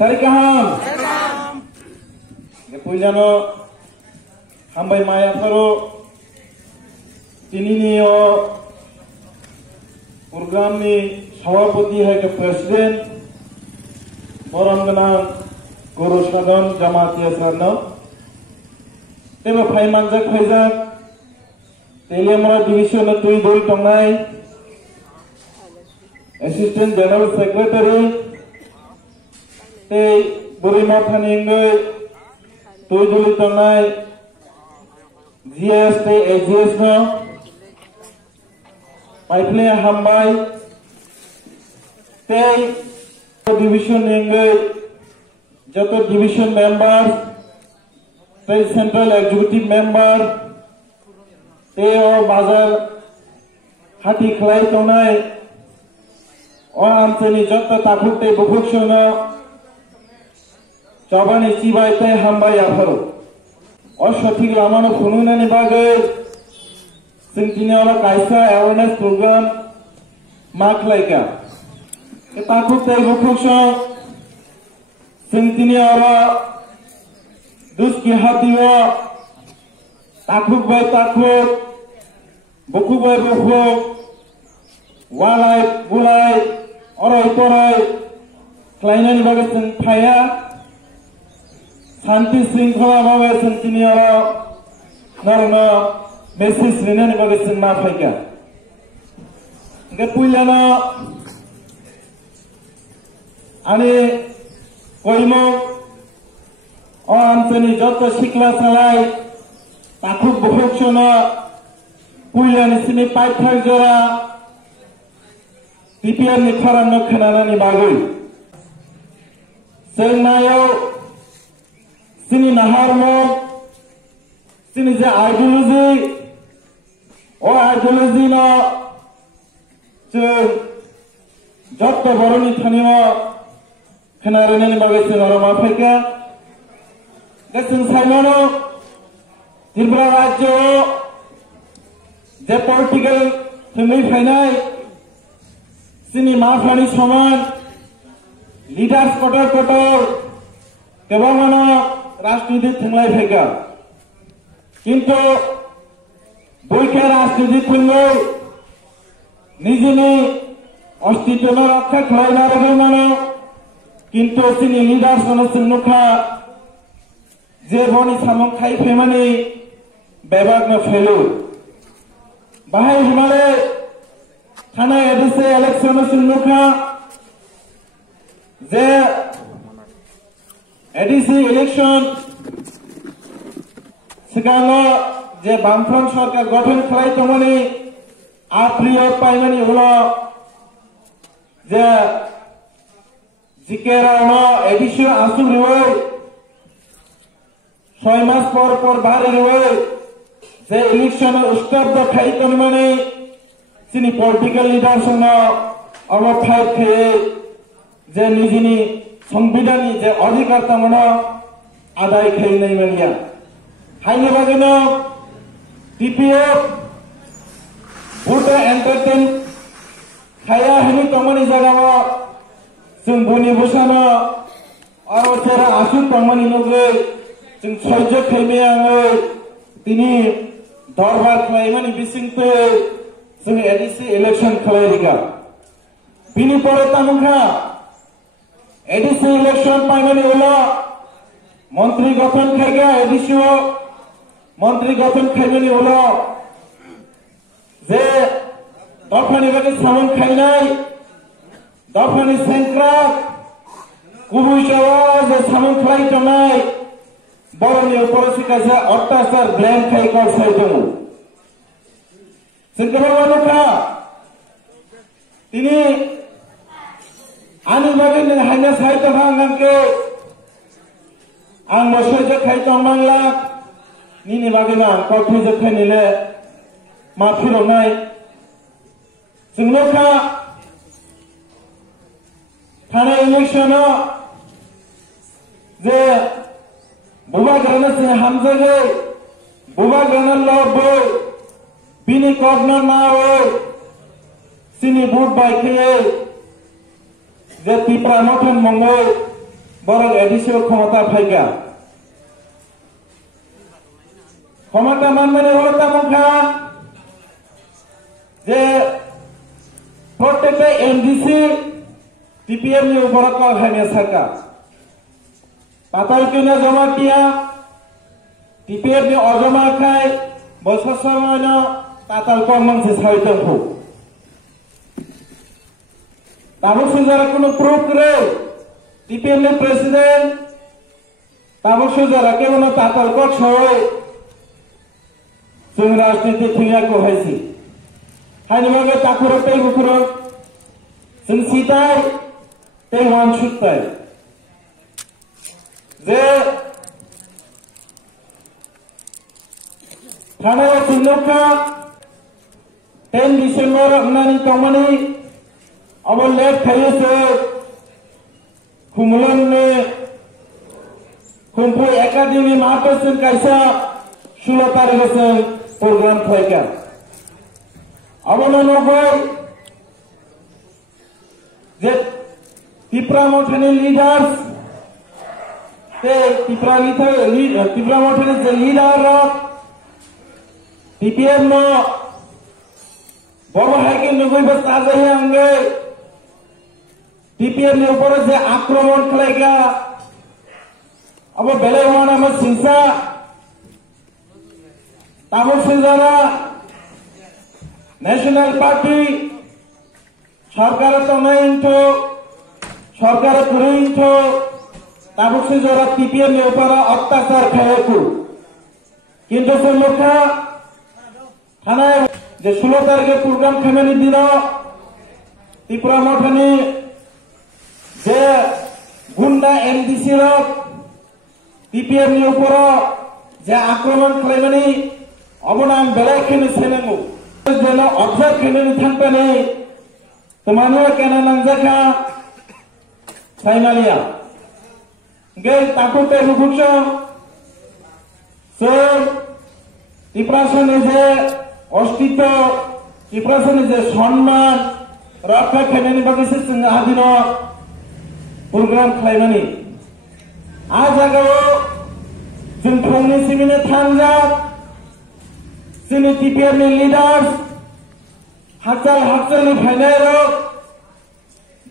Sarikaham. Pujano Hambai Maya Faro Tininio program ni Sawapati hai ke President Borangana Guru Sadon Jamatia Sarno Teba Phai Manjak Phaijak Telemara Division Tui Doi Tongai Assistant General Secretary Te Buri Mathaningoi Tui Doi Tongai GS Te AGS No Paiple Hambai Te Division Ingoi Jato Division Members Te Central Executive Member Te O Bazar Hati Khlai Tonai O Amteni Jato Takuk Te Bukuk Shono Chabani Chibai Te Hambai Afaro O Shathik Lamano Khununani Bagai Sintini Ora Kaisa Awareness Program Mark Laika Takuk Te Bukuk Shono Sintini Ora Duski Hatiwa Takuk by Takuk Buku by Bukuk Walai Bulai Orai Torai Klainan Bagasan Paya Santi Singhola Bagasan Tiniora Narana Messis Rinan Bagasan Mafaka Gapuyana Ani Koimo O Antoni Joto Shikla Salai Takuk Bukuk Shono Puyani Sini Paithak Jora TPR ni Kharan no Khananani Bagui Selnayo Sini Naharmo Sini je ideology O ideology no Joto Boroni Thanimo Khananani Bagui Sinarama Pheka Gasin Saimano Tripura Rajyo Je political Thungai Phainai Sini Mafani Saman Leaders Kotor Kebamano Rashtriti Thungai Pheka Kinto Boike Rashtriti Thungai Nijini Ostitono Rakha Khlaina Ragamano Kinto Sini Leaders Ono Sinukha Je boni samong khai phemani bebag no phelu bahai himale thana edise election sinukha je edise election sigalo je bamfront sarkar গঠন khlai tomani apriyo paimani holo je jikera no edise asu riwai 6 মাস পর বাড়ি রয়ে যে ইলেকশনে উস্তাদ খাইতন মানে তিনি political leader সঙ্গ অবস্থায় খেয়ে যে নিজনি সংবিধানী যে অধিকার তেমন আদায় খেয়ে নেই মানিয়া খাইনে বাগেন টিপিএফ ভোটে এন্টারটেন খায়া হেনি তমনি জায়গা जों बनि बसानो आरो तेरा आसु तमनि नगे जों सह्य खालामो आङो दिनै दरबार खालामनानै बिसिंते जों एडिसि इलेक्शन खालामरिगा बिनि परे तामुखा एडिसि इलेक्शन पाइनानै उला मन्त्री गठन खायगा एडिसिओ मन्त्री गठन खायनानै उला जे दफानि बागै सामन खायनाय दफानि सेंक्रा कुबुइसावा जे सामन खाय तनाय बरनि उपरसिकासे अत्याचार ब्लेम खायका सायदों सेंक्रावानुखा तिनि आनि बागै नों हायना सायदों आंगंके आं मसयजे खायदों मांला निनि बागै ना कथुजे खायनिले माफिरनाय जोंनोखा थाना इलेक्शन जे बुबा ग्राना से हमजगे बुबा ग्राना लबो बिनी कॉर्नर ना हो सिनी बुट बाइके जे तिप्रा मथन मंगो বরং এডিসিও ক্ষমতা ফাইকা ক্ষমতা মানে হলো তেমনটা যে প্রত্যেকটা এমডিসি টিপিএম এর উপর কল হাইনে থাকা পাতাল কিনা জমা দিয়া টিপিএম এর অজমা খাই বছর সময় পাতাল কম মাংসে সাইতে হোক তারপর যারা কোনো প্রুফ করে টিপিএম এর প্রেসিডেন্ট তারপর যারা কেমন পাতাল কট সবাই जों राजनीति थुयाखौ हायसि हानिमागे ताखुर तै बुखुर जों सिताय तै मान सुताय जे थानाय थिनोखा 10 डिसेम्बर अंगनानि कमानि अब लेट थायोसो खुमलनने खुमफु एकाडेमी मातोसन कायसा 16 तारिखसिम program flight. Awalan that Tipra Mountain leaders, Tipra Mountain is the leader of TPM no Baba Hakin Nuguba Sazayange TPM ne upor je आक्रमण करेगा अब बेले होना मत सिंसा তারপর যারা ন্যাশনাল পার্টি সরকারের তো নাই সরকারের করে তারপর যারা টিপিএম এর উপর অত্যাচার খাইকু কিন্তু সে লোকা থানায় যে 16 তারিখে প্রোগ্রাম খামেনি দিন ত্রিপুরা মঠনি যে গুন্ডা এমডিসি র টিপিএম এর উপর যে আক্রমণ খাইমানি অবনাম বেলাইখেনি সেনেমু যেন অবজার্ভ খেলেনি থাকবেনি তোমানো কেন নাংজাখা সাইমালিয়া গে তাকুতে রুকুচ সো ত্রিপুরাসনে যে অস্তিত্ব ত্রিপুরাসনে যে সম্মান রক্ষা খেলেনি বাকিছে जों আদিন প্রোগ্রাম খাইমানি আ জায়গাও जों फुंनि सिमिने थांजा जोंनि टिपिएम नि लिडार्स हाजार फाइनाय रक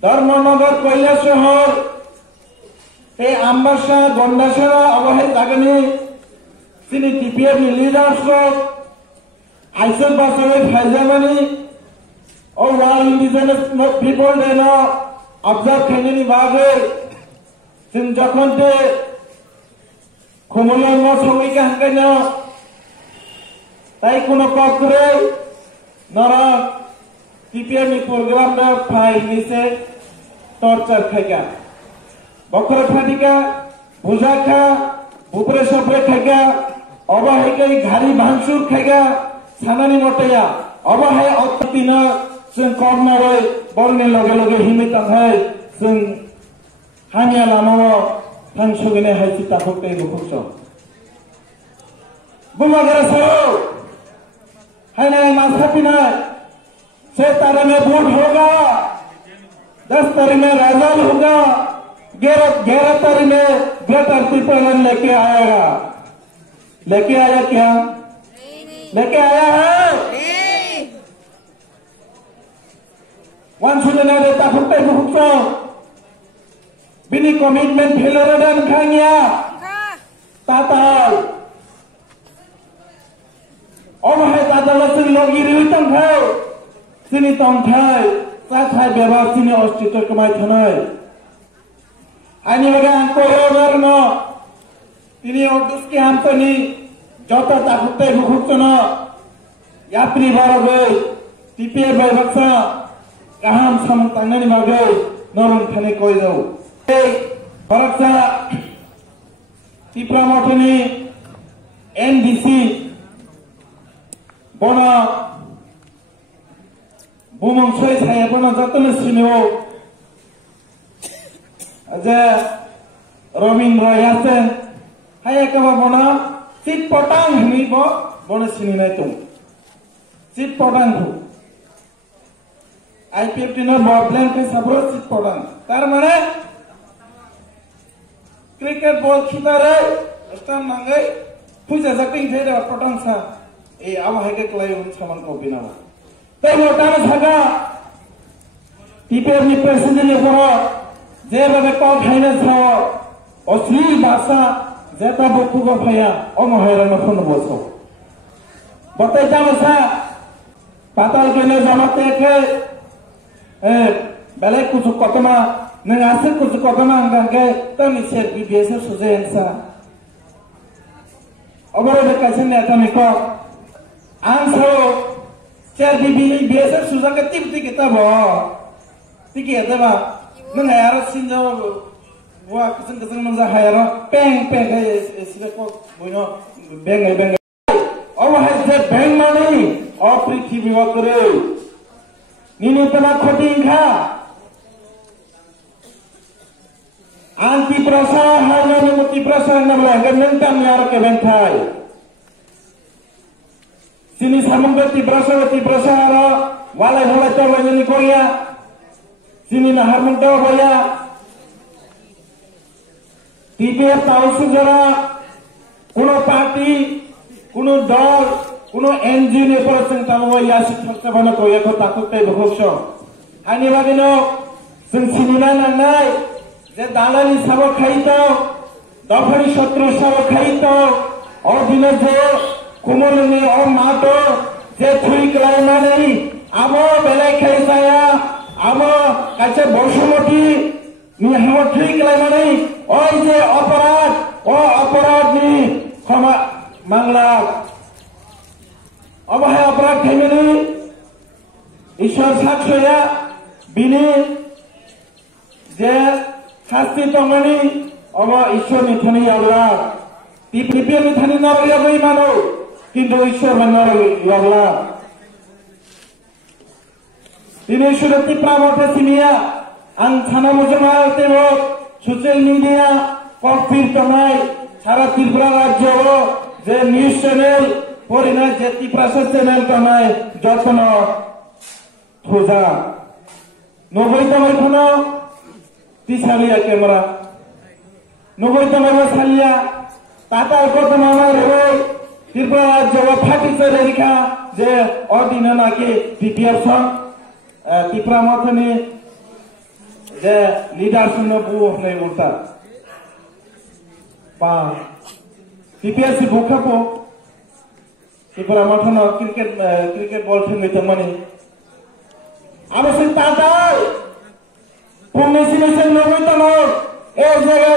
धर्मनगर কৈলাসহর এই আমবাসা গন্ডাসরা অবহে জাগানি जोंनि टिपिएम नि लिडार्स रक आइसर बासरे फाइजामानि ओ वाल इंडिजिनास पिपल देन অবজার্ভ খেলেনি बागै जों যখনতে Kumulan mo sumika hanggang tayo kuno kokre nara TPM program na file ni se torture khayga bokra phatika bujaka upre sopre khayga obahe kai ghari bhangsur khayga sanani motaya obahe ottina जों corner borne loge loge himita hai जों hanya lamao थां सुगने हायसि ताखुते बुखुसो बुमागरा सो हायना मासापिना 6 तारीख में vote होगा 10 तारीख में result होगा 11 तारीख में ग्रेटर पीपलन लेके आएगा लेके आया क्या लेके आया है वन सुगने देता ताखुते बुखुसो Bini komitmen pelora dan kanya tatal Om hai tatal sini logi riu tong thai sini tong thai sa thai beba sini ostito kemai thanai Ani baga koyor no tini ordus ki hamtani jota takute bukutna yapri barabe TPM bai baksa kaham sam tangani bagai norun thane koi dau Paraksa Tipra Motoni NDC Bona Bumong Soy saya bona jatone sinio Aja Robin Roy Yasen Haya kaba bona sit potang hini bo bona sini nai tum sit potang hu IPF dinner bo plan ke sabro sit potang tar mane cricket ball khitare stam nangai puja jaking thera protang sa ei ama hege klai un saman ko binawa tai motam saga TPR ni president ni poro je babe ko khaina chao osri basa jeta boku ko phaya omo hayran phone boso batai jamasa patal gele jamate ke belai kuchu kotama nang asik kuchu kotama angge tani ser BBS sujensa obare bekasen ne tami ko angso ser BBS sujaka tipti kitabo tiki adaba nang hayara sinjo wa keseng nang hayara peng sila ko buino beng Allah has the bang money of Prithvi Wakare Nini Tana Khotinga Anti Prasa Hanani Muti Prasa Namla Ganentam Yarake Ventai Sini Samangati Prasa Wala Hola Tawani Korea Sini Naharmunta Boya TPR Tausu Jara Kuno Party Kuno dol, kuno engine operation tamu ya siksa bana ko ya ko takut te bhosho. Ani bagino sinsinina nanai je dalali sabo khaito, dafari shatru sabo khaito, और दिने जो कुमोलने और मातो जे Thuy कलाई माने आमो बेलाई खाइसाया आमो काचे बसुमती नि हमो Thuy कलाई माने ओइ जे अपराध नि क्षमा मांगला अब है अपराध खेमेनी ईश्वर साक्षया बिनी जे शास्ति तंगनी अब ईश्वर निथानी यावला टीपीपी निथानी नरया गई मानो किंतु ईश्वर मनर यावला दिनै सुरति प्रामर्थ सिनिया आं साना मुजमा तेनो सोशल मीडिया कफिर तनाय सारा त्रिपुरा राज्य जे न्यूज चैनल परिना जे त्रिपुरा चैनल तनाय जतन थोजा 90 तमै खनो तिसालिया कैमरा 90 तमै सालिया टाटा को तमामा रे त्रिपुरा राज्य फाटी चलेरिखा जे अदिन नाके टीपीआर सं त्रिपुरा मथनि जे लीडर सुनो बु नै उल्टा पा टीपीआर से भूखा पो त्रिपुरा मथनो क्रिकेट बॉल थंगै तमनि आबो से टाटा पुंगसिनि से नबै तनो ए जगह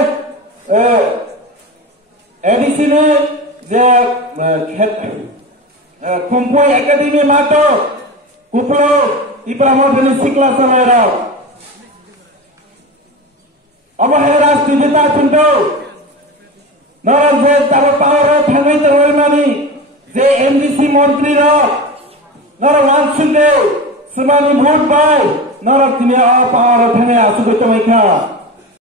एडिसिने जे कुम्पो एकेडमी मातो कुपलो त्रिपुरा मथनि सिक्ला समायरा अब हे राष्ट्रपिता चुनतो नरम जे तब पावर थांगै तवल मानि जे एमडीसी मंत्री र नर वानसुदेव समानी भोट बाय नर तिने पावर थांगै आसुगो तमैखा